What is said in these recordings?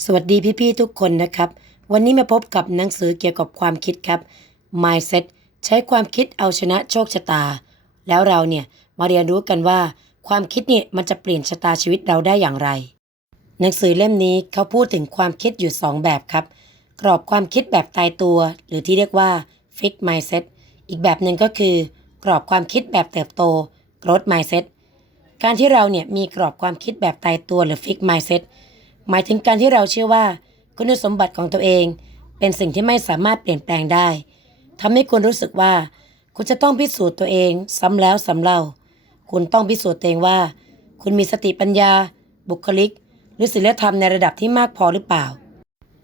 สวัสดีพี่ๆทุกคนนะครับ วันนี้มาพบกับหนังสือเกี่ยวกับความคิดครับ Mindset ใช้ความคิดเอาชนะโชคชะตา แล้วเราเนี่ยมาเรียนรู้กันว่า ความคิดเนี่ยมันจะเปลี่ยนชะตาชีวิตเราได้อย่างไร หนังสือเล่มนี้เขาพูดถึงความคิดอยู่ 2 แบบครับ กรอบความคิดแบบตายตัว หรือที่เรียกว่า Fixed Mindset อีกแบบหนึ่งก็คือ กรอบความคิดแบบเติบโต Growth Mindset การที่เราเนี่ยมีกรอบความคิดแบบตายตัวหรือ Fixed Mindset หมายถึงการที่เราเชื่อว่าคุณสมบัติของตัวเอง เป็นสิ่งที่ไม่สามารถเปลี่ยนแปลงได้ทำให้คุณรู้สึกว่า คุณจะต้องพิสูจน์ตัวเองซ้ำแล้วซ้ำเล่า คุณต้องพิสูจน์ตัวเองว่า คุณมีสติปัญญา บุคลิก หรือศีลธรรมในระดับที่มากพอหรือเปล่า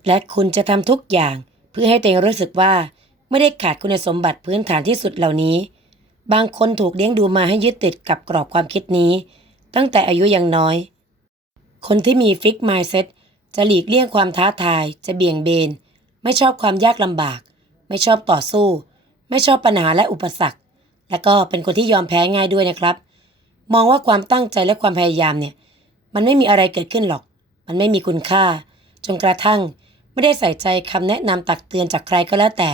และคุณจะทำทุกอย่างเพื่อให้ตัวเองรู้สึกว่า ไม่ได้ขาดคุณสมบัติพื้นฐานที่สุดเหล่านี้ บางคนถูกเลี้ยงดูมาให้ยึดติดกับกรอบความคิดนี้ ตั้งแต่อายุยังน้อย คนที่มีฟิก mindset จะหลีกเลี่ยงความท้าทาย จะเบี่ยงเบน ไม่ชอบความยากลำบาก ไม่ชอบต่อสู้ ไม่ชอบปัญหาและอุปสรรค และก็เป็นคนที่ยอมแพ้ง่ายด้วยนะครับ มองว่าความตั้งใจและความพยายามเนี่ย มันไม่มีอะไรเกิดขึ้นหรอก มันไม่มีคุณค่า จนกระทั่งไม่ได้ใส่ใจคำแนะนำตักเตือนจากใครก็แล้วแต่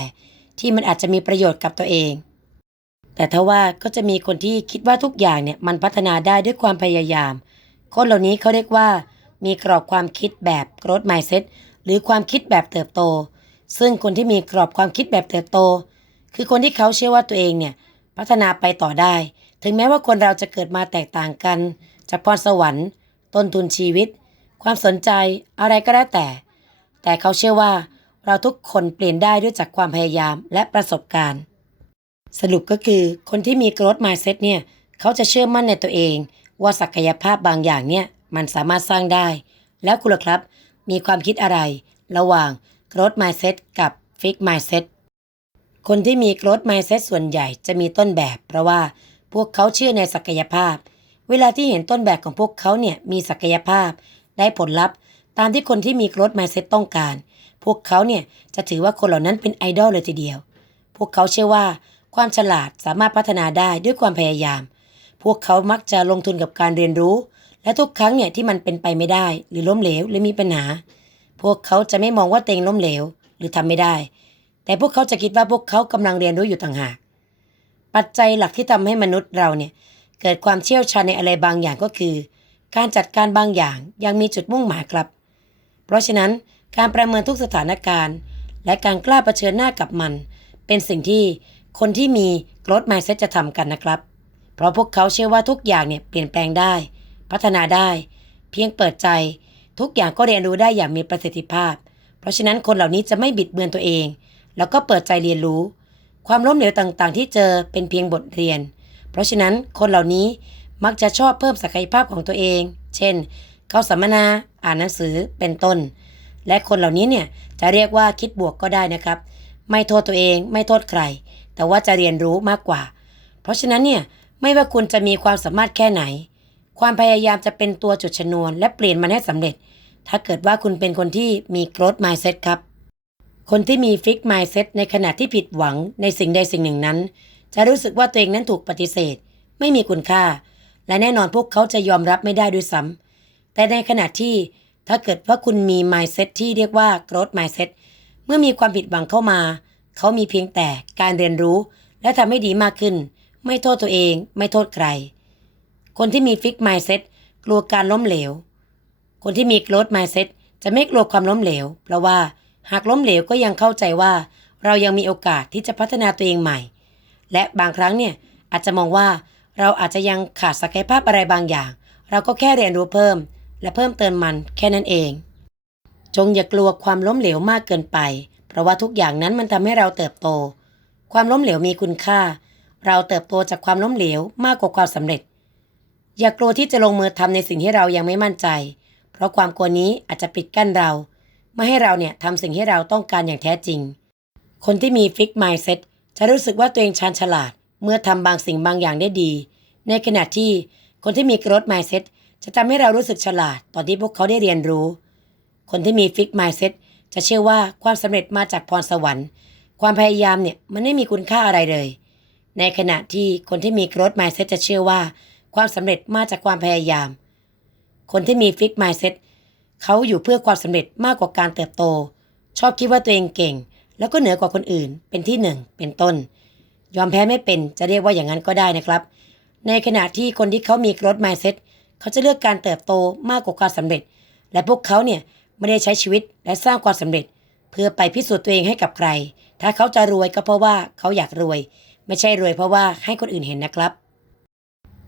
ที่มันอาจจะมีประโยชน์กับตัวเอง แต่ทว่าก็จะมีคนที่คิดว่าทุกอย่างเนี่ยมันพัฒนาได้ด้วยความพยายาม คนเหล่านี้เขาเรียกว่า มีกรอบความคิดแบบ growth mindset หรือความคิดแบบเติบโต ซึ่งคนที่มีกรอบความคิดแบบเติบโต คือคนที่เขาเชื่อว่าตัวเองเนี่ยพัฒนาไปต่อได้ ถึงแม้ว่าคนเราจะเกิดมาแตกต่างกัน จากพรสวรรค์ ต้นทุนชีวิต ความสนใจอะไรก็แล้วแต่ แต่เขาเชื่อว่าเราทุกคนเปลี่ยนได้ด้วยจากความพยายามและประสบการณ์ สรุปก็คือคนที่มี growth mindset เนี่ย เขาจะเชื่อมั่นในตัวเอง ว่าศักยภาพบางอย่างเนี่ยมันสามารถสร้างได้ แล้วคุณล่ะครับ มีความคิดอะไร ระหว่าง growth mindset กับ fixed mindset คนที่มี growth mindset ส่วนใหญ่จะมีต้นแบบ เพราะว่าพวกเขาเชื่อในศักยภาพ เวลาที่เห็นต้นแบบของพวกเขาเนี่ยมีศักยภาพ ได้ผลลัพธ์ ตามที่คนที่มี growth mindset ต้องการ พวกเขาเนี่ยจะถือว่าคนเหล่านั้นเป็นไอดอลเลยทีเดียว พวกเขาเชื่อว่าความฉลาดสามารถพัฒนาได้ด้วยความพยายาม พวกเขามักจะลงทุนกับการเรียนรู้ และทุกครั้งเนี่ยที่มันเป็นไปไม่ได้ หรือล้มเหลวหรือมีปัญหา พวกเขาจะไม่มองว่าเตัวเองล้มเหลว หรือทำไม่ได้ แต่พวกเขาจะคิดว่าพวกเขากำลังเรียนรู้อยู่ต่างหาก ปัจจัยหลักที่ทำให้มนุษย์เราเนี่ยเกิดความเชี่ยวชาญในอะไรบางอย่างก็คือ การจัดการบางอย่างยังมีจุดมุ่งหมายครับ เพราะฉะนั้นการประเมินทุกสถานการณ์ และการกล้าเผชิญหน้ากับมัน เป็นสิ่งที่คนที่มี growth mindset จะทำกันนะครับ เพราะพวกเขาเชื่อว่าทุกอย่างเนี่ยเปลี่ยนแปลงได้ พัฒนาได้ เพียงเปิดใจ ทุกอย่างก็เรียนรู้ได้อย่างมีประสิทธิภาพ เพราะฉะนั้นคนเหล่านี้จะไม่บิดเบือนตัวเอง แล้วก็เปิดใจเรียนรู้ ความล้มเหลวต่างๆ ที่เจอเป็นเพียงบทเรียน เพราะฉะนั้นคนเหล่านี้มักจะชอบเพิ่มศักยภาพของตัวเอง เช่น เข้าสัมมนา อ่านหนังสือ เป็นต้น และคนเหล่านี้เนี่ยจะเรียกว่าคิดบวกก็ได้นะครับ ไม่โทษตัวเอง ไม่โทษใคร แต่ว่าจะเรียนรู้มากกว่า เพราะฉะนั้นเนี่ย ไม่ว่าคุณจะมีความสามารถแค่ไหน ความพยายามจะเป็นตัวจุดชนวน และเปลี่ยนมันให้สำเร็จ ถ้าเกิดว่าคุณเป็นคนที่มี growth mindset ครับ คนที่มี fix mindset ในขณะที่ผิดหวังในสิ่งใดสิ่งหนึ่งนั้น จะรู้สึกว่าตัวเองนั้นถูกปฏิเสธ ไม่มีคุณค่า และแน่นอนพวกเขาจะยอมรับไม่ได้ด้วยซ้ำแต่ในขณะที่ถ้าเกิดว่าคุณมี mindset ที่เรียกว่า growth mindset เมื่อมีความผิดหวังเข้ามา เขามีเพียงแต่การเรียนรู้ และทำให้ดีมากขึ้น ไม่โทษตัวเอง ไม่โทษใคร คนที่มี fix mindset กลัวการล้มเหลว คนที่มี growth mindset จะไม่กลัวความล้มเหลว เพราะว่าหากล้มเหลวก็ยังเข้าใจว่า เรายังมีโอกาสที่จะพัฒนาตัวเองใหม่ และบางครั้งเนี่ยอาจจะมองว่าเราอาจจะยังขาดศักยภาพอะไรบางอย่าง เราก็แค่เรียนรู้เพิ่ม และเพิ่มเติมมันแค่นั้นเอง จงอย่ากลัวความล้มเหลวมากเกินไป เพราะว่าทุกอย่างนั้นมันทำให้เราเติบโต ความล้มเหลวมีคุณค่า เราเติบโตจากความล้มเหลวมากกว่าความสำเร็จ อย่ากลัวที่จะลงมือทำในสิ่งที่เรายังไม่มั่นใจ เพราะความกลัวนี้อาจจะปิดกั้นเรา ไม่ให้เราเนี่ยทำสิ่งที่เราต้องการอย่างแท้จริง คนที่มีฟิก mindset จะรู้สึกว่าตัวเองชาญฉลาด เมื่อทำบางสิ่งบางอย่างได้ดี ในขณะที่คนที่มี growth mindset จะทำให้เรารู้สึกฉลาดตอนที่พวกเขาได้เรียนรู้ คนที่มีฟิก mindset จะเชื่อว่าความสำเร็จมาจากพรสวรรค์ ความพยายามเนี่ยมันไม่มีคุณค่าอะไรเลย ในขณะที่คนที่มี growth mindset จะเชื่อว่า ความสำเร็จมาจากความพยายาม คนที่มีฟิก mindset เขาอยู่เพื่อความสำเร็จมากกว่าการเติบโต ชอบคิดว่าตัวเองเก่ง แล้วก็เหนือกว่าคนอื่น เป็นที่หนึ่งเป็นต้น ยอมแพ้ไม่เป็นจะเรียกว่าอย่างนั้นก็ได้นะครับ ในขณะที่คนที่เขามี growth mindset เขาจะเลือกการเติบโตมากกว่าความสำเร็จ และพวกเขาเนี่ยไม่ได้ใช้ชีวิตและสร้างความสำเร็จ เพื่อไปพิสูจน์ตัวเองให้กับใคร ถ้าเขาจะรวยก็เพราะว่าเขาอยากรวย ไม่ใช่รวยเพราะว่าให้คนอื่นเห็นนะครับ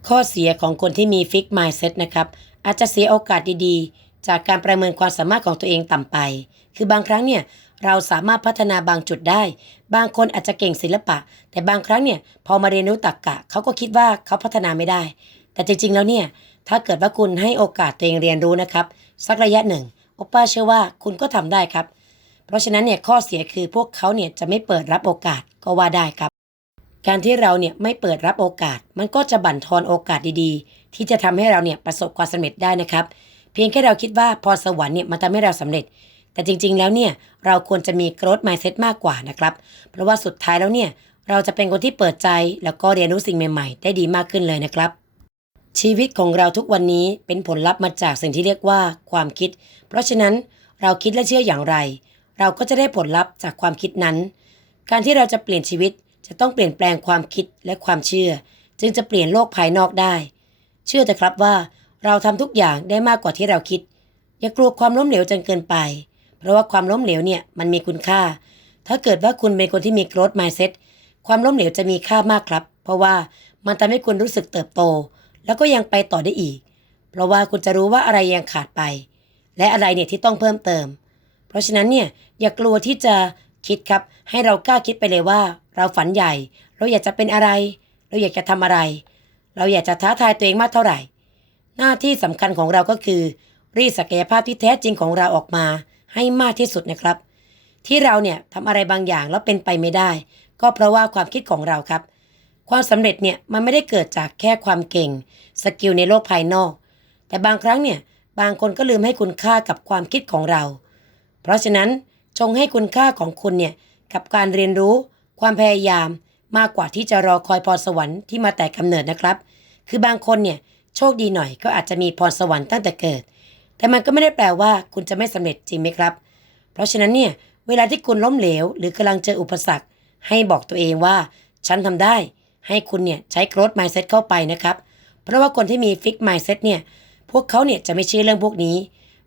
ข้อเสียของคนที่มี fix mindset นะครับ อาจจะเสียโอกาสดีๆ จากการประเมินความสามารถของตัวเองต่ำไป คือบางครั้งเนี่ยเราสามารถพัฒนาบางจุดได้ บางคนอาจจะเก่งศิลปะ แต่บางครั้งเนี่ยพอมาเรียนรู้ตรรกกะ เขาก็คิดว่าเขาพัฒนาไม่ได้ แต่จริงๆแล้วเนี่ยถ้าเกิดว่าคุณให้โอกาสตัวเองเรียนรู้นะครับสักระยะหนึ่งโอป้าเชื่อว่าคุณก็ทำได้ครับ เพราะฉะนั้นเนี่ยข้อเสียคือพวกเขาเนี่ยจะไม่เปิดรับโอกาสก็ว่าได้ครับ การที่เราเนี่ยไม่เปิดรับโอกาส มันก็จะบั่นทอนโอกาสดีๆ ที่จะทำให้เราเนี่ยประสบความสำเร็จได้นะครับ เพียงแค่เราคิดว่าพรสวรรค์เนี่ยมันทำให้เราสำเร็จ แต่จริง ๆ แล้วเนี่ยเราควรจะมี growth mindset มากกว่านะครับ เพราะว่าสุดท้ายแล้วเนี่ยเราจะเป็นคนที่เปิดใจแล้วก็เรียนรู้สิ่งใหม่ๆ ได้ดีมากขึ้นเลยนะครับ ชีวิตของเราทุกวันนี้เป็นผลลัพธ์มาจากสิ่งที่เรียกว่าความคิด เพราะฉะนั้นเราคิดและเชื่ออย่างไร เราก็จะได้ผลลัพธ์จากความคิดนั้น การที่เราจะเปลี่ยนชีวิต จะต้องเปลี่ยนแปลงความคิดและความเชื่อ จึงจะเปลี่ยนโลกภายนอกได้ เชื่อเถอะครับว่าเราทำทุกอย่างได้มากกว่าที่เราคิด อย่ากลัวความล้มเหลวจนเกินไป เพราะว่าความล้มเหลวเนี่ยมันมีคุณค่า ถ้าเกิดว่าคุณเป็นคนที่มี growth mindset ความล้มเหลวจะมีค่ามากครับ เพราะว่ามันทำให้คุณรู้สึกเติบโต แล้วก็ยังไปต่อได้อีก เพราะว่าคุณจะรู้ว่าอะไรยังขาดไป และอะไรเนี่ยที่ต้องเพิ่มเติม เพราะฉะนั้นเนี่ยอย่ากลัวที่จะคิดครับ ให้เรากล้าคิดไปเลยว่า เราฝันใหญ่ เราอยากจะเป็นอะไร เราอยากจะทำอะไร เราอยากจะท้าทายตัวเองมากเท่าไหร่ หน้าที่สำคัญของเราก็คือ รีดศักยภาพที่แท้จริงของเราออกมาให้มากที่สุดนะครับ ที่เราเนี่ยทำอะไรบางอย่างแล้วเป็นไปไม่ได้ ก็เพราะว่าความคิดของเราครับ ความสำเร็จเนี่ยมันไม่ได้เกิดจากแค่ความเก่งสกิลในโลกภายนอก แต่บางครั้งเนี่ยบางคนก็ลืมให้คุณค่ากับความคิดของเรา เพราะฉะนั้นจงให้คุณค่าของคุณเนี่ยกับการเรียนรู้ ความพยายามมากกว่าที่จะรอคอยพรสวรรค์ที่มาแต่กำเนิดนะครับ คือบางคนเนี่ยโชคดีหน่อยก็อาจจะมีพรสวรรค์ตั้งแต่เกิด แต่มันก็ไม่ได้แปลว่าคุณจะไม่สำเร็จจริงไหมครับ เพราะฉะนั้นเนี่ยเวลาที่คุณล้มเหลว หรือกำลังเจออุปสรรค ให้บอกตัวเองว่า ฉันทำได้ ให้คุณเนี่ยใช้ growth mindset เข้าไปนะครับ เพราะว่าคนที่มี fix mindset เนี่ยพวกเขาเนี่ยจะไม่เชื่อเรื่องพวกนี้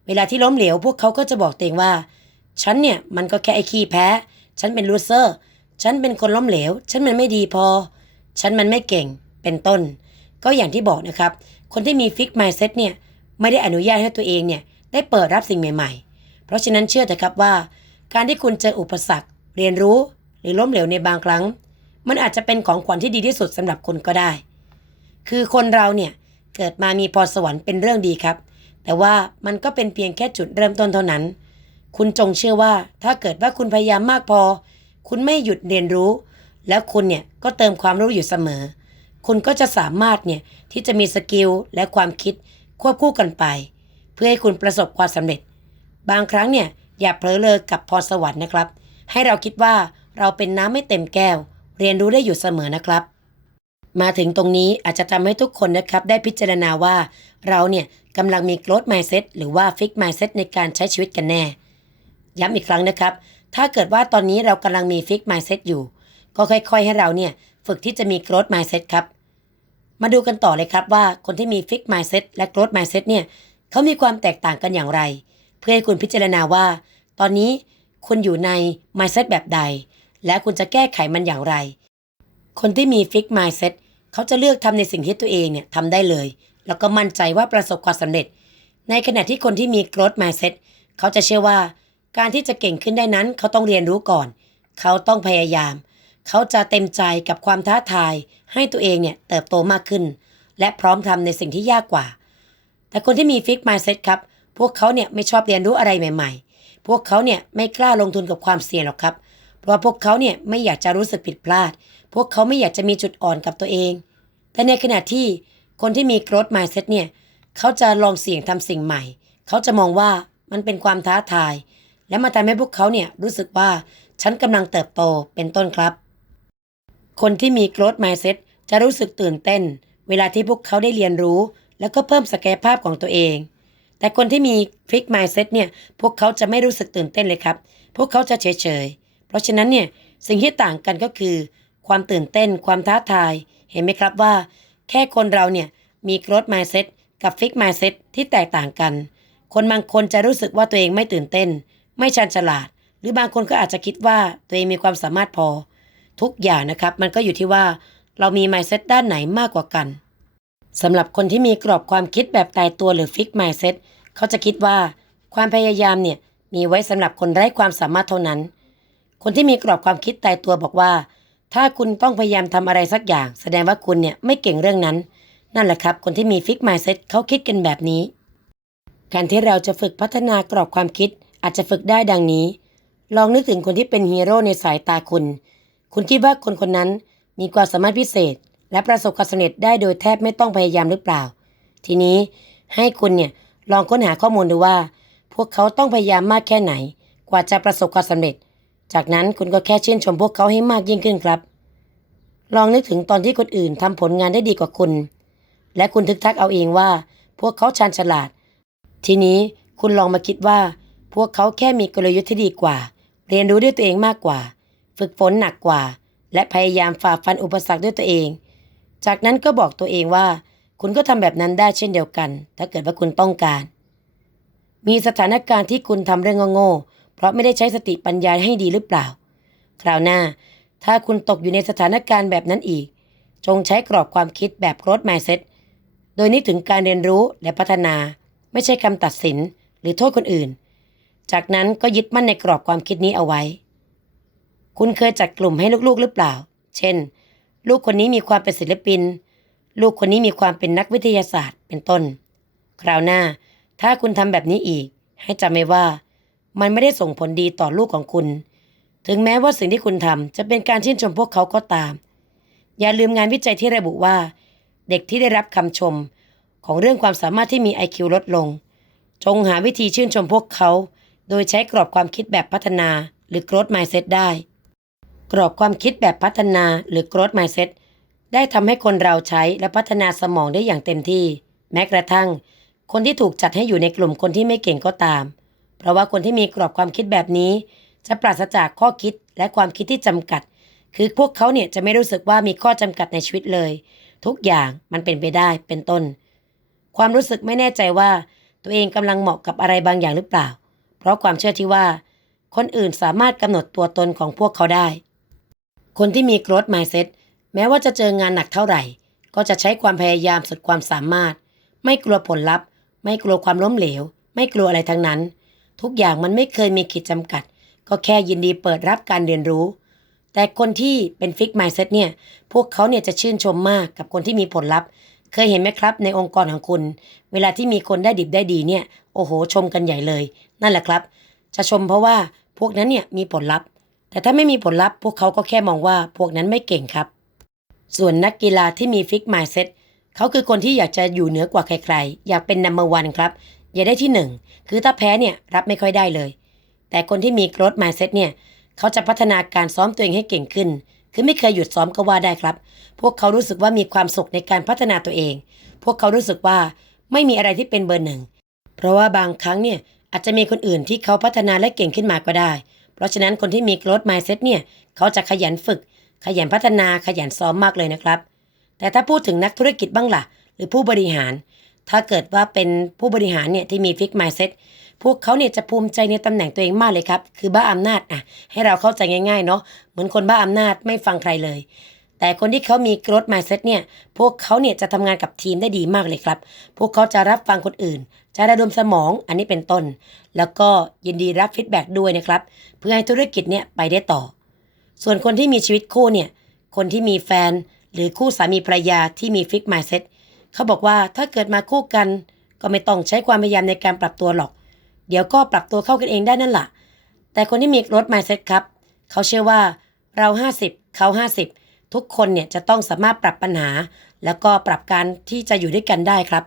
เวลาที่ล้มเหลว พวกเขาก็จะบอกตัวเองว่า ฉันเนี่ยมันก็แค่ไอ้ขี้แพ้ ฉันเป็นลูเซอร์ ฉันเป็นคนล้มเหลว ฉันมันไม่ดีพอ ฉันมันไม่เก่ง เป็นต้น ก็อย่างที่บอกนะครับ คนที่มี fix mindset เนี่ย ไม่ได้อนุญาตให้ตัวเองเนี่ยได้เปิดรับสิ่งใหม่ๆ เพราะฉะนั้นเชื่อเถอะครับว่า การที่คุณเจออุปสรรค เรียนรู้ หรือล้มเหลวในบางครั้ง มันอาจจะเป็นของขวัญที่ดีที่สุดสำหรับคุณก็ได้ คือคนเราเนี่ยเกิดมามีพรสวรรค์เป็นเรื่องดีครับ แต่ว่ามันก็เป็นเพียงแค่จุดเริ่มต้นเท่านั้น คุณจงเชื่อว่าถ้าเกิดว่าคุณพยายามมากพอ คุณไม่หยุดเรียนรู้ แล้วคุณเนี่ยก็เติมความรู้อยู่เสมอ คุณก็จะสามารถเนี่ยที่จะมีสกิลและความคิดควบคู่กันไป เพื่อให้คุณประสบความสำเร็จ บางครั้งเนี่ยอย่าเผลอเลยกับพรสวรรค์นะครับ ให้เราคิดว่าเราเป็นน้ำไม่เต็มแก้ว เรียนรู้ได้อยู่เสมอนะครับ มาถึงตรงนี้อาจจะทำให้ทุกคนนะครับ ได้พิจารณาว่า เราเนี่ยกำลังมี growth mindset หรือว่า fix mindset ในการใช้ชีวิตกันแน่ ย้ำอีกครั้งนะครับ ถ้าเกิดว่าตอนนี้เรากำลังมี fix mindset อยู่ ก็ค่อยๆ ให้เราเนี่ยฝึกที่จะมี growth mindset ครับ มาดูกันต่อเลยครับว่าคนที่มี fix mindset และ growth mindset เนี่ยเขามีความแตกต่างกันอย่างไร เพื่อให้คุณพิจารณาว่า ตอนนี้คุณอยู่ใน mindset แบบใด และคุณจะแก้ไขมันอย่างไร คนที่มี fix mindset เขาจะเลือกทำในสิ่งที่ตัวเองเนี่ยทำได้เลย แล้วก็มั่นใจว่าประสบความสำเร็จ ในขณะที่คนที่มี growth mindset เขาจะเชื่อว่า การที่จะเก่งขึ้นได้นั้น เขาต้องเรียนรู้ก่อน เขาต้องพยายาม เขาจะเต็มใจกับความท้าทาย ให้ตัวเองเนี่ยเติบโตมากขึ้น และพร้อมทำในสิ่งที่ยากกว่า แต่คนที่มี fix mindset ครับ พวกเขาเนี่ยไม่ชอบเรียนรู้อะไรใหม่ ๆ พวกเขาเนี่ยไม่กล้าลงทุนกับความเสี่ยงหรอกครับ เพราะพวกเขาเนี่ยไม่อยากจะรู้สึกผิดพลาด พวกเขาไม่อยากจะมีจุดอ่อนกับตัวเอง แต่ในขณะที่คนที่มี growth mindset เนี่ย เขาจะลองเสี่ยงทำสิ่งใหม่ เขาจะมองว่ามันเป็นความท้าทาย และมาทำให้พวกเขาเนี่ยรู้สึกว่าฉันกำลังเติบโตเป็นต้นครับ คนที่มี growth mindset จะรู้สึกตื่นเต้น เวลาที่พวกเขาได้เรียนรู้ แล้วก็เพิ่มศักยภาพของตัวเอง แต่คนที่มีฟิก mindset เนี่ยพวกเขาจะไม่รู้สึกตื่นเต้นเลยครับ พวกเขาจะเฉยๆ เพราะฉะนั้นเนี่ยสิ่งที่ต่างกันก็คือ ความตื่นเต้น ความท้าทาย เห็นไหมครับว่า แค่คนเราเนี่ยมี growth mindset กับ fix mindset ที่แตกต่างกัน คนบางคนจะรู้สึกว่าตัวเองไม่ตื่นเต้น ไม่ชันฉลาด หรือบางคนก็อาจจะคิดว่าตัวเองมีความสามารถพอ ทุกอย่างนะครับ มันก็อยู่ที่ว่าเรามี mindset ด้านไหนมากกว่ากันสำหรับคนที่มีกรอบความคิดแบบตายตัวหรือ fix mindset เขาจะคิดว่า ความพยายามเนี่ยมีไว้สำหรับคนไร้ความสามารถเท่านั้น คนที่มีกรอบความคิดตายตัวบอกว่า ถ้าคุณต้องพยายามทำอะไรสักอย่าง แสดงว่าคุณเนี่ยไม่เก่งเรื่องนั้น นั่นแหละครับ คนที่มี fix mindset เขาคิดกันแบบนี้ การที่เราจะฝึกพัฒนากรอบความคิด อาจจะฝึกได้ดังนี้ ลองนึกถึงคนที่เป็นฮีโร่ในสายตาคุณ คุณคิดว่าคนคนนั้นมีความสามารถพิเศษ และประสบความสำเร็จได้โดยแทบไม่ต้องพยายามหรือเปล่า ทีนี้ให้คุณเนี่ยลองค้นหาข้อมูลดูว่า พวกเขาต้องพยายามมากแค่ไหน กว่าจะประสบความสำเร็จ จากนั้นคุณก็แค่ชื่นชมพวกเขาให้มากยิ่งขึ้นครับ ลองนึกถึงตอนที่คนอื่นทำผลงานได้ดีกว่าคุณ และคุณทึกทักเอาเองว่า พวกเขาชาญฉลาด ทีนี้คุณลองมาคิดว่า พวกเขาแค่มีกลยุทธ์ที่ดีกว่า เรียนรู้ด้วยตัวเองมากกว่า ฝึกฝนหนักกว่า และพยายามฝ่าฟันอุปสรรคด้วยตัวเอง จากนั้นก็บอกตัวเองว่า คุณก็ทำแบบนั้นได้เช่นเดียวกัน ถ้าเกิดว่าคุณต้องการ มีสถานการณ์ที่คุณทำเรื่องโง่ๆเพราะไม่ได้ใช้สติปัญญาให้ดีหรือเปล่า คราวหน้า ถ้าคุณตกอยู่ในสถานการณ์แบบนั้นอีก จงใช้กรอบความคิดแบบ growth mindset โดยนึกถึงการเรียนรู้และพัฒนา ไม่ใช่คำตัดสินหรือโทษคนอื่น จากนั้นก็ยึดมั่นในกรอบความคิดนี้เอาไว้ คุณเคยจัดกลุ่มให้ลูกๆหรือเปล่า เช่น ลูกคนนี้มีความเป็นศิลปิน ลูกคนนี้มีความเป็นนักวิทยาศาสตร์ เป็นต้น คราวหน้า ถ้าคุณทำแบบนี้อีก ให้จำไว้ว่า มันไม่ได้ส่งผลดีต่อลูกของคุณ ถึงแม้ว่าสิ่งที่คุณทำจะเป็นการชื่นชมพวกเขาก็ตาม อย่าลืมงานวิจัยที่ระบุว่า เด็กที่ได้รับคำชม ของเรื่องความสามารถที่มี IQ ลดลง จงหาวิธีชื่นชมพวกเขา โดยใช้กรอบความคิดแบบพัฒนาหรือ growth mindset ได้ กรอบความคิดแบบพัฒนาหรือ growth mindset ได้ทำให้คนเราใช้และพัฒนาสมองได้อย่างเต็มที่ แม้กระทั่ง คนที่ถูกจัดให้อยู่ในกลุ่มคนที่ไม่เก่งก็ตาม เพราะว่าคนที่มีกรอบความคิดแบบนี้ จะปราศจากข้อคิดและความคิดที่จำกัด คือพวกเขาเนี่ยจะไม่รู้สึกว่ามีข้อจำกัดในชีวิตเลย ทุกอย่างมันเป็นไปได้เป็นต้น ความรู้สึกไม่แน่ใจว่า ตัวเองกำลังเหมาะกับอะไรบางอย่างหรือเปล่า เพราะความเชื่อที่ว่า คนอื่นสามารถกำหนดตัวตนของพวกเขาได้ คนที่มี growth mindset แม้ว่าจะเจองานหนักเท่าไหร่ ก็จะใช้ความพยายามสุดความสามารถ ไม่กลัวผลลัพธ์ ไม่กลัวความล้มเหลว ไม่กลัวอะไรทั้งนั้น ทุกอย่างมันไม่เคยมีขีดจำกัด ก็แค่ยินดีเปิดรับการเรียนรู้ แต่คนที่เป็นฟิก mindset เนี่ย พวกเขาเนี่ยจะชื่นชมมากกับคนที่มีผลลัพธ์ เคยเห็นไหมครับ ในองค์กรของคุณ เวลาที่มีคนได้ดิบได้ดีเนี่ย โอ้โห ชมกันใหญ่เลย นั่นแหละครับ จะชมเพราะว่าพวกนั้นเนี่ยมีผลลัพธ์ แต่ถ้าไม่มีผลลัพธ์ พวกเขาก็แค่มองว่าพวกนั้นไม่เก่งครับ ส่วนนักกีฬาที่มีฟิก mindset เขาคือคนที่อยากจะอยู่เหนือกว่าใครๆ อยากเป็น number one ครับ อย่าได้ที่หนึ่งคือถ้าแพ้เนี่ยรับไม่ค่อยได้เลย แต่คนที่มี growth mindset เนี่ยเขาจะพัฒนาการซ้อมตัวเองให้เก่งขึ้น คือไม่เคยหยุดซ้อมก็ว่าได้ครับ พวกเขารู้สึกว่ามีความสุขในการพัฒนาตัวเอง พวกเขารู้สึกว่าไม่มีอะไรที่เป็นเบอร์หนึ่ง เพราะว่าบางครั้งเนี่ยอาจจะมีคนอื่นที่เขาพัฒนาและเก่งขึ้นมาก็ได้ เพราะฉะนั้นคนที่มี growth mindset เนี่ยเขาจะขยันฝึก ขยันพัฒนาขยันซ้อมมากเลยนะครับ แต่ถ้าพูดถึงนักธุรกิจบ้างล่ะ หรือผู้บริหาร ถ้าเกิดว่าเป็นผู้บริหารเนี่ยที่มีฟิก mindset พวกเขาเนี่ยจะภูมิใจในตำแหน่งตัวเองมากเลยครับ คือบ้าอำนาจอะให้เราเข้าใจง่ายๆเนาะเหมือนคนบ้าอำนาจไม่ฟังใครเลย แต่คนที่เขามี growth mindset เนี่ยพวกเขาเนี่ยจะทำงานกับทีมได้ดีมากเลยครับ พวกเขาจะรับฟังคนอื่น จะระดมสมองอันนี้เป็นต้น แล้วก็ยินดีรับฟีดแบ็กด้วยนะครับเพื่อให้ธุรกิจเนี่ยไปได้ต่อ ส่วนคนที่มีชีวิตคู่เนี่ยคนที่มีแฟนหรือคู่สามีภรรยาที่มีฟิก mindset เขาบอกว่าถ้าเกิดมาคู่กัน ก็ไม่ต้องใช้ความพยายามในการปรับตัวหรอก เดี๋ยวก็ปรับตัวเข้ากันเองได้นั่นแหละแต่คนที่มีรถ mindset ครับ เขาเชื่อว่าเรา 50 เขา 50 ทุกคนเนี่ยจะต้องสามารถปรับปัญหา แล้วก็ปรับการที่จะอยู่ด้วยกันได้ครับ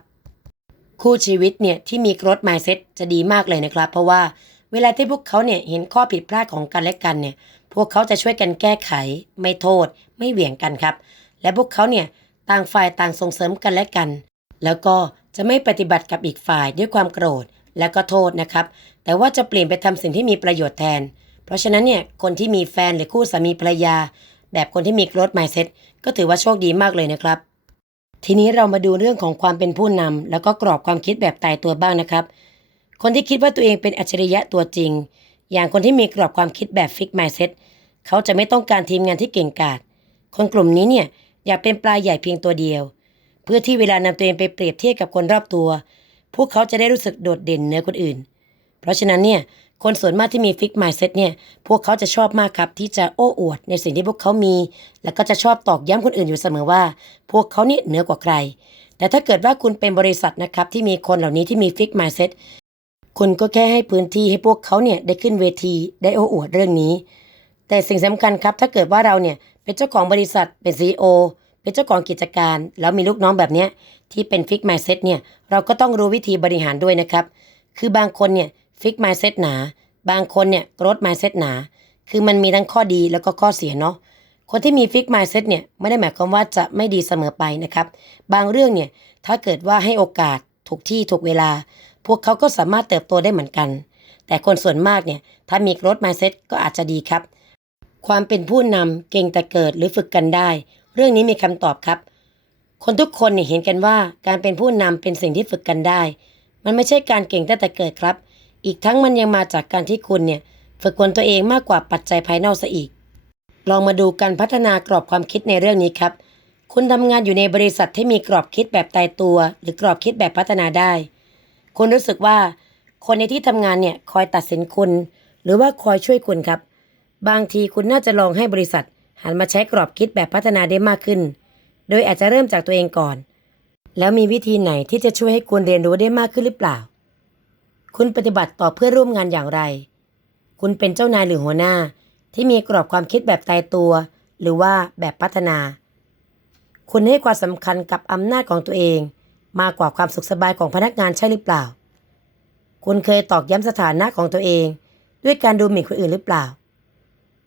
คู่ชีวิตเนี่ยที่มี growth mindset จะดีมากเลยนะครับ เพราะว่าเวลาที่พวกเขาเนี่ยเห็นข้อผิดพลาดของกันและกันเนี่ยพวกเขาจะช่วยกันแก้ไข ไม่โทษ ไม่เหวี่ยงกันครับ และพวกเขาเนี่ยต่างฝ่ายต่างส่งเสริมกันและกัน แล้วก็จะไม่ปฏิบัติกับอีกฝ่ายด้วยความโกรธ และก็โทษนะครับ แต่ว่าจะเปลี่ยนไปทำสิ่งที่มีประโยชน์แทน เพราะฉะนั้นเนี่ยคนที่มีแฟนหรือคู่สามีภรรยา แบบคนที่มี growth mindset ก็ถือว่าโชคดีมากเลยนะครับ ทีนี้เรามาดูเรื่องของความเป็นผู้นำแล้วก็กรอบความคิดแบบตายตัวบ้างนะครับ คนที่คิดว่าตัวเองเป็นอัจฉริยะตัวจริง อย่างคนที่มีกรอบความคิดแบบ fix mindset เขาจะไม่ต้องการทีมงานที่เก่งกาจคนกลุ่มนี้เนี่ยอยากเป็นปลาใหญ่เพียงตัวเดียว เพื่อที่เวลานำตัวเองไปเปรียบเทียบกับคนรอบตัว พวกเขาจะได้รู้สึกโดดเด่นเหนือคนอื่น เพราะฉะนั้นเนี่ยคนส่วนมากที่มีฟิก mindset เนี่ย พวกเขาจะชอบมากครับที่จะโอ้อวดในสิ่งที่พวกเขามี แล้วก็จะชอบตอกย้ำคนอื่นอยู่เสมอว่า พวกเขานี่เหนือกว่าใคร แต่ถ้าเกิดว่าคุณเป็นบริษัทนะครับที่มีคนเหล่านี้ที่มีฟิก mindset คุณก็แค่ให้พื้นที่ให้พวกเขาเนี่ยได้ขึ้นเวทีได้โอ้อวดเรื่องนี้ แต่สิ่งสำคัญครับถ้าเกิดว่าเราเนี่ยเป็นเจ้าของบริษัทเป็น CEO เป็นเจ้าของกิจการ แล้วมีลูกน้องแบบเนี้ยที่เป็นฟิก mindset เนี่ยเราก็ต้องรู้วิธีบริหารด้วยนะครับ คือบางคนเนี่ยฟิก mindset หนา บางคนเนี่ย growth mindset หนา คือมันมีทั้งข้อดีแล้วก็ข้อเสียเนาะคนที่มีฟิก mindset เนี่ยไม่ได้หมายความว่าจะไม่ดีเสมอไปนะครับ บางเรื่องเนี่ยถ้าเกิดว่าให้โอกาสถูกที่ถูกเวลา พวกเขาก็สามารถเติบโตได้เหมือนกัน แต่คนส่วนมากเนี่ยถ้ามี growth mindset ก็อาจจะดีครับ ความเป็นผู้นำเก่งแต่เกิดหรือฝึกกันได้ เรื่องนี้มีคำตอบครับ คนทุกคนเนี่ยเห็นกันว่าการเป็นผู้นำเป็นสิ่งที่ฝึกกันได้ มันไม่ใช่การเก่งตั้งแต่เกิดครับ อีกทั้งมันยังมาจากการที่คุณเนี่ยฝึกฝนตัวเองมากกว่าปัจจัยภายนอกซะอีก ลองมาดูการพัฒนากรอบความคิดในเรื่องนี้ครับ คุณทำงานอยู่ในบริษัทที่มีกรอบคิดแบบตายตัว หรือกรอบคิดแบบพัฒนาได้ คุณรู้สึกว่า คนในที่ทำงานเนี่ยคอยตัดสินคุณ หรือว่าคอยช่วยคุณครับ บางทีคุณน่าจะลองให้บริษัท หันมาใช้กรอบคิดแบบพัฒนาได้มากขึ้น โดยอาจจะเริ่มจากตัวเองก่อน แล้วมีวิธีไหนที่จะช่วยให้คุณเรียนรู้ได้มากขึ้นหรือเปล่า คุณปฏิบัติต่อเพื่อนร่วมงานอย่างไร คุณเป็นเจ้านายหรือหัวหน้าที่มีกรอบความคิดแบบตายตัว หรือว่าแบบพัฒนา คุณให้ความสำคัญกับอำนาจของตัวเอง มากกว่าความสุขสบายของพนักงานใช่หรือเปล่า คุณเคยตอกย้ำสถานะของตัวเอง ด้วยการดูหมิ่นคนอื่นหรือเปล่า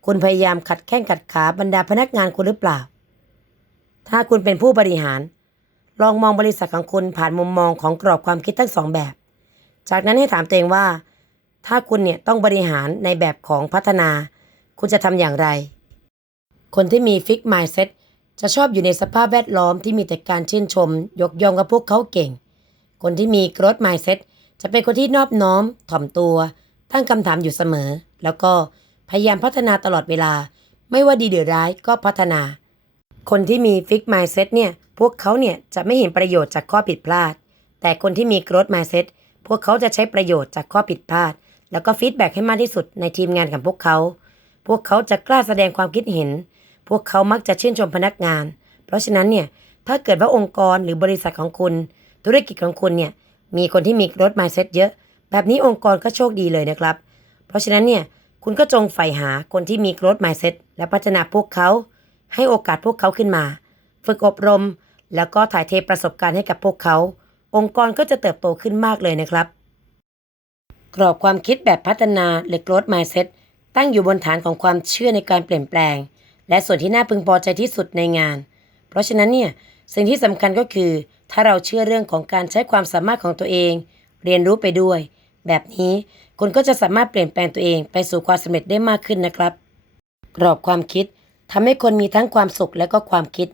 คุณพยายามขัดแข้งขัดขาบรรดาพนักงานคุณหรือเปล่า ถ้าคุณเป็นผู้บริหาร ลองมองบริษัทของคุณผ่านมุมมองของกรอบความคิดทั้งสองแบบ จากนั้นให้ถามตัวเองว่า ถ้าคุณเนี่ยต้องบริหารในแบบของพัฒนา คุณจะทำอย่างไร คนที่มีฟิก mindset จะชอบอยู่ในสภาพแวดล้อมที่มีแต่การชื่นชม ยกย่องกับพวกเขาเก่ง คนที่มี growth mindset จะเป็นคนที่นอบน้อมถ่อมตัว ตั้งคำถามอยู่เสมอ แล้วก็ พยายามพัฒนาตลอดเวลา ไม่ว่าดีหรือร้ายก็พัฒนา คนที่มี fix mindset เนี่ย พวกเขาเนี่ยจะไม่เห็นประโยชน์จากข้อผิดพลาด แต่คนที่มี growth mindset พวกเขาจะใช้ประโยชน์จากข้อผิดพลาด แล้วก็ฟีดแบ็กให้มากที่สุดในทีมงานของพวกเขา พวกเขาจะกล้าแสดงความคิดเห็น พวกเขามักจะชื่นชมพนักงาน เพราะฉะนั้นเนี่ย ถ้าเกิดว่าองค์กรหรือบริษัทของคุณ ธุรกิจของคุณเนี่ย มีคนที่มี growth mindset เยอะ แบบนี้องค์กรก็โชคดีเลยนะครับ เพราะฉะนั้นเนี่ย คุณก็จงใฝ่หาคนที่มี growth mindset และพัฒนาพวกเขา ให้โอกาสพวกเขาขึ้นมา ฝึกอบรม แล้วก็ถ่ายเทประสบการณ์ให้กับพวกเขา องค์กรก็จะเติบโตขึ้นมากเลยนะครับ กรอบความคิดแบบพัฒนาหรือ growth mindset ตั้งอยู่บนฐานของความเชื่อในการเปลี่ยนแปลง และส่วนที่น่าพึงพอใจที่สุดในงาน เพราะฉะนั้นเนี่ยสิ่งที่สำคัญก็คือ ถ้าเราเชื่อเรื่องของการใช้ความสามารถของตัวเอง เรียนรู้ไปด้วย แบบนี้ คุณก็จะสามารถเปลี่ยนแปลงตัวเองไปสู่ความสำเร็จได้มากขึ้นนะครับ กรอบความคิดทำให้คนมีทั้งความสุขและก็ความคิด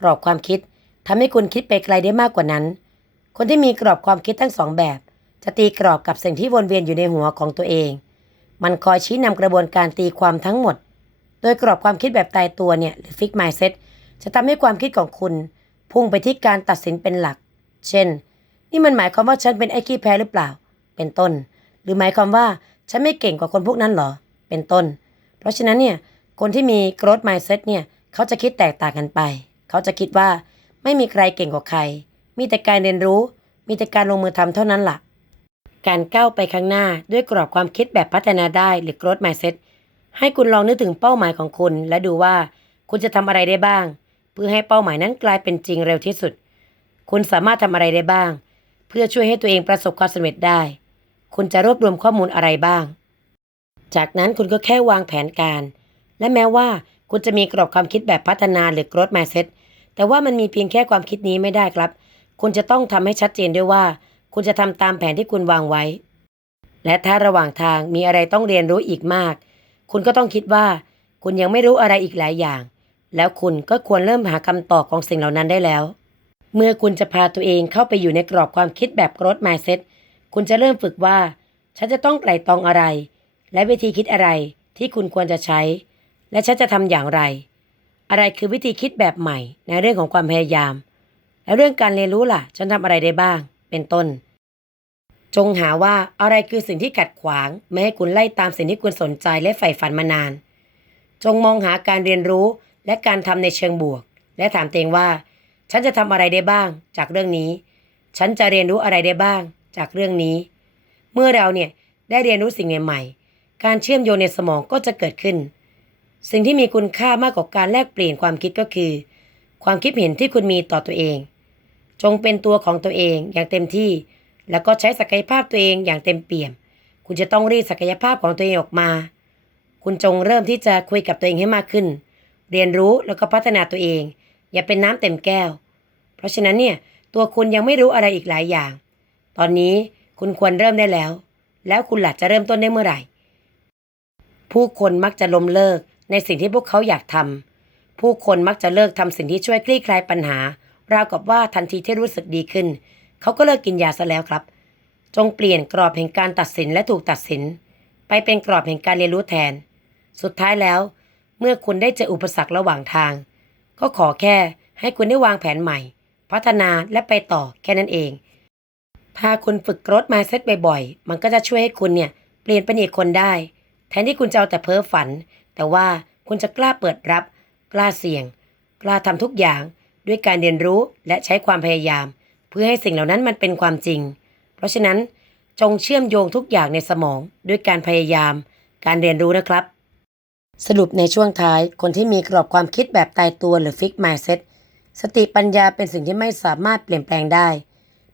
กรอบความคิดทำให้คุณคิดไปไกลได้มากกว่านั้น คนที่มีกรอบความคิดทั้งสองแบบ จะตีกรอบกับสิ่งที่วนเวียนอยู่ในหัวของตัวเอง มันคอยชี้นำกระบวนการตีความทั้งหมด โดยกรอบความคิดแบบตายตัวเนี่ยหรือ fix mindset จะทำให้ความคิดของคุณ พุ่งไปที่การตัดสินเป็นหลัก เช่น นี่มันหมายความว่าฉันเป็นไอ้ขี้แพ้หรือเปล่า เป็นต้น หรือหมายความว่าฉันไม่เก่งกว่าคนพวกนั้นเหรอ เป็นต้น เพราะฉะนั้นเนี่ย คนที่มี growth mindset เนี่ย เขาจะคิดแตกต่างกันไป เขาจะคิดว่าไม่มีใครเก่งกว่าใคร มีแต่การเรียนรู้ มีแต่การลงมือทำเท่านั้นล่ะ การก้าวไปข้างหน้าด้วยกรอบความคิดแบบพัฒนาได้หรือ growth mindset ให้คุณลองนึกถึงเป้าหมายของคุณ และดูว่าคุณจะทำอะไรได้บ้าง เพื่อให้เป้าหมายนั้นกลายเป็นจริงเร็วที่สุด คุณสามารถทำอะไรได้บ้าง เพื่อช่วยให้ตัวเองประสบความสำเร็จได้ คุณจะรวบรวมข้อมูลอะไรบ้าง จากนั้นคุณก็แค่วางแผนการ และแม้ว่าคุณจะมีกรอบความคิดแบบพัฒนาหรือ growth mindset แต่ว่ามันมีเพียงแค่ความคิดนี้ไม่ได้ครับ คุณจะต้องทำให้ชัดเจนด้วยว่า คุณจะทำตามแผนที่คุณวางไว้ และถ้าระหว่างทางมีอะไรต้องเรียนรู้อีกมาก คุณก็ต้องคิดว่า คุณยังไม่รู้อะไรอีกหลายอย่าง แล้วคุณก็ควรเริ่มหาคำตอบของสิ่งเหล่านั้นได้แล้ว เมื่อคุณจะพาตัวเองเข้าไปอยู่ในกรอบความคิดแบบ growth mindset คุณจะเริ่มฝึกว่า ฉันจะต้องไตร่ตรองอะไร และวิธีคิดอะไรที่คุณควรจะใช้ และฉันจะทำอย่างไร อะไรคือวิธีคิดแบบใหม่ ในเรื่องของความพยายาม และเรื่องการเรียนรู้ล่ะ ฉันทำอะไรได้บ้าง เป็นต้น จงหาว่าอะไรคือสิ่งที่ขัดขวางไม่ให้คุณไล่ตามสิ่งที่คุณสนใจและใฝ่ฝันมานาน จงมองหาการเรียนรู้และการทำในเชิงบวก และถามตัวเองว่า ฉันจะทำอะไรได้บ้าง จากเรื่องนี้ ฉันจะเรียนรู้อะไรได้บ้าง จากเรื่องนี้ เมื่อเราเนี่ยได้เรียนรู้สิ่งใหม่ๆ การเชื่อมโยงในสมองก็จะเกิดขึ้น สิ่งที่มีคุณค่ามากกว่าการแลกเปลี่ยนความคิดก็คือ ความคิดเห็นที่คุณมีต่อตัวเอง จงเป็นตัวของตัวเองอย่างเต็มที่ แล้วก็ใช้ศักยภาพตัวเองอย่างเต็มเปี่ยม คุณจะต้องรีดศักยภาพของตัวเองออกมา คุณจงเริ่มที่จะคุยกับตัวเองให้มากขึ้น เรียนรู้แล้วก็พัฒนาตัวเอง อย่าเป็นน้ำเต็มแก้ว เพราะฉะนั้นเนี่ยตัวคุณยังไม่รู้อะไรอีกหลายอย่าง ตอนนี้คุณควรเริ่มได้แล้ว แล้วคุณหลัจะเริ่มต้นได้เมื่อไหร่ ผู้คนมักจะล้มเลิกในสิ่งที่พวกเขาอยากทำผู้คนมักจะเลิกทำสิ่งที่ช่วยคลี่คลายปัญหาราวกับว่าทันทีที่รู้สึกดีขึ้น เขาก็เลิกกินยาซะแล้วครับ จงเปลี่ยนกรอบแห่งการตัดสินและถูกตัดสิน ไปเป็นกรอบแห่งการเรียนรู้แทน สุดท้ายแล้ว เมื่อคุณได้เจออุปสรรคระหว่างทาง ก็ขอแค่ให้คุณได้วางแผนใหม่ พัฒนาและไปต่อแค่นั้นเอง ถ้าคุณฝึกรดมาเซตบ่อยๆ มันก็จะช่วยให้คุณเนี่ยเปลี่ยนเป็นอีกคนได้ แทนที่คุณจะเอาแต่เพ้อฝัน แต่ว่าคุณจะกล้าเปิดรับ กล้าเสี่ยง กล้าทำทุกอย่างด้วยการเรียนรู้และใช้ความพยายาม เพื่อให้สิ่งเหล่านั้นมันเป็นความจริง เพราะฉะนั้นจงเชื่อมโยงทุกอย่างในสมองด้วยการพยายาม การเรียนรู้นะครับ สรุปในช่วงท้าย คนที่มีกรอบความคิดแบบตายตัวหรือฟิก mindset สติปัญญาเป็นสิ่งที่ไม่สามารถเปลี่ยนแปลงได้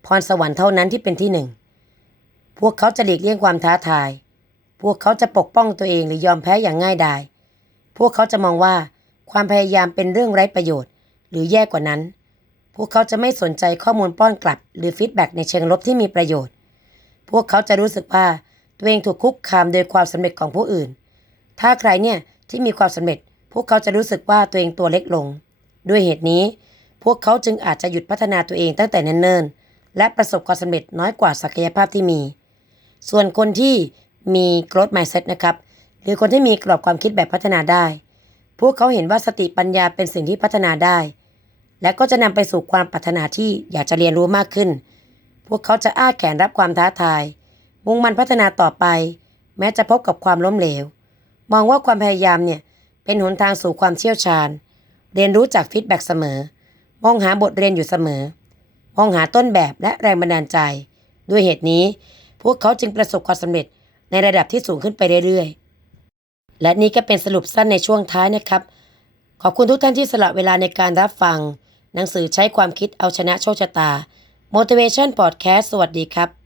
พรสวรรค์เท่านั้นที่เป็นที่หนึ่ง พวกเขาจะหลีกเลี่ยงความท้าทาย พวกเขาจะปกป้องตัวเองหรือยอมแพ้อย่างง่ายดาย พวกเขาจะมองว่าความพยายามเป็นเรื่องไร้ประโยชน์ หรือแย่กว่านั้น พวกเขาจะไม่สนใจข้อมูลป้อนกลับ หรือฟีดแบ็กในเชิงลบที่มีประโยชน์ พวกเขาจะรู้สึกว่าตัวเองถูกคุกคามโดยความสำเร็จของผู้อื่น ถ้าใครเนี่ยที่มีความสำเร็จ พวกเขาจะรู้สึกว่าตัวเองตัวเล็กลง ด้วยเหตุนี้ พวกเขาจึงอาจจะหยุดพัฒนาตัวเองตั้งแต่เนิ่นๆ และประสบความสำเร็จน้อยกว่าศักยภาพที่มี ส่วนคนที่มี growth mindset นะครับ หรือคนที่มีกรอบความคิดแบบพัฒนาได้ พวกเขาเห็นว่าสติปัญญาเป็นสิ่งที่พัฒนาได้ และก็จะนำไปสู่ความปรารถนาที่อยากจะเรียนรู้มากขึ้น พวกเขาจะอ้าแขนรับความท้าทาย มุ่งมันพัฒนาต่อไป แม้จะพบกับความล้มเหลว มองว่าความพยายามเนี่ยเป็นหนทางสู่ความเชี่ยวชาญ เรียนรู้จากฟีดแบ็กเสมอ มองหาบทเรียนอยู่เสมอ มองหาต้นแบบและแรงบันดาลใจ ด้วยเหตุนี้ พวกเขาจึงประสบความสำเร็จในระดับที่สูงขึ้นไปเรื่อยๆ และนี่ก็เป็นสรุปสั้นในช่วงท้ายนะครับ ขอบคุณทุกท่านที่สละเวลาในการรับฟัง หนังสือใช้ความคิดเอาชนะโชคชะตา motivation podcast สวัสดีครับ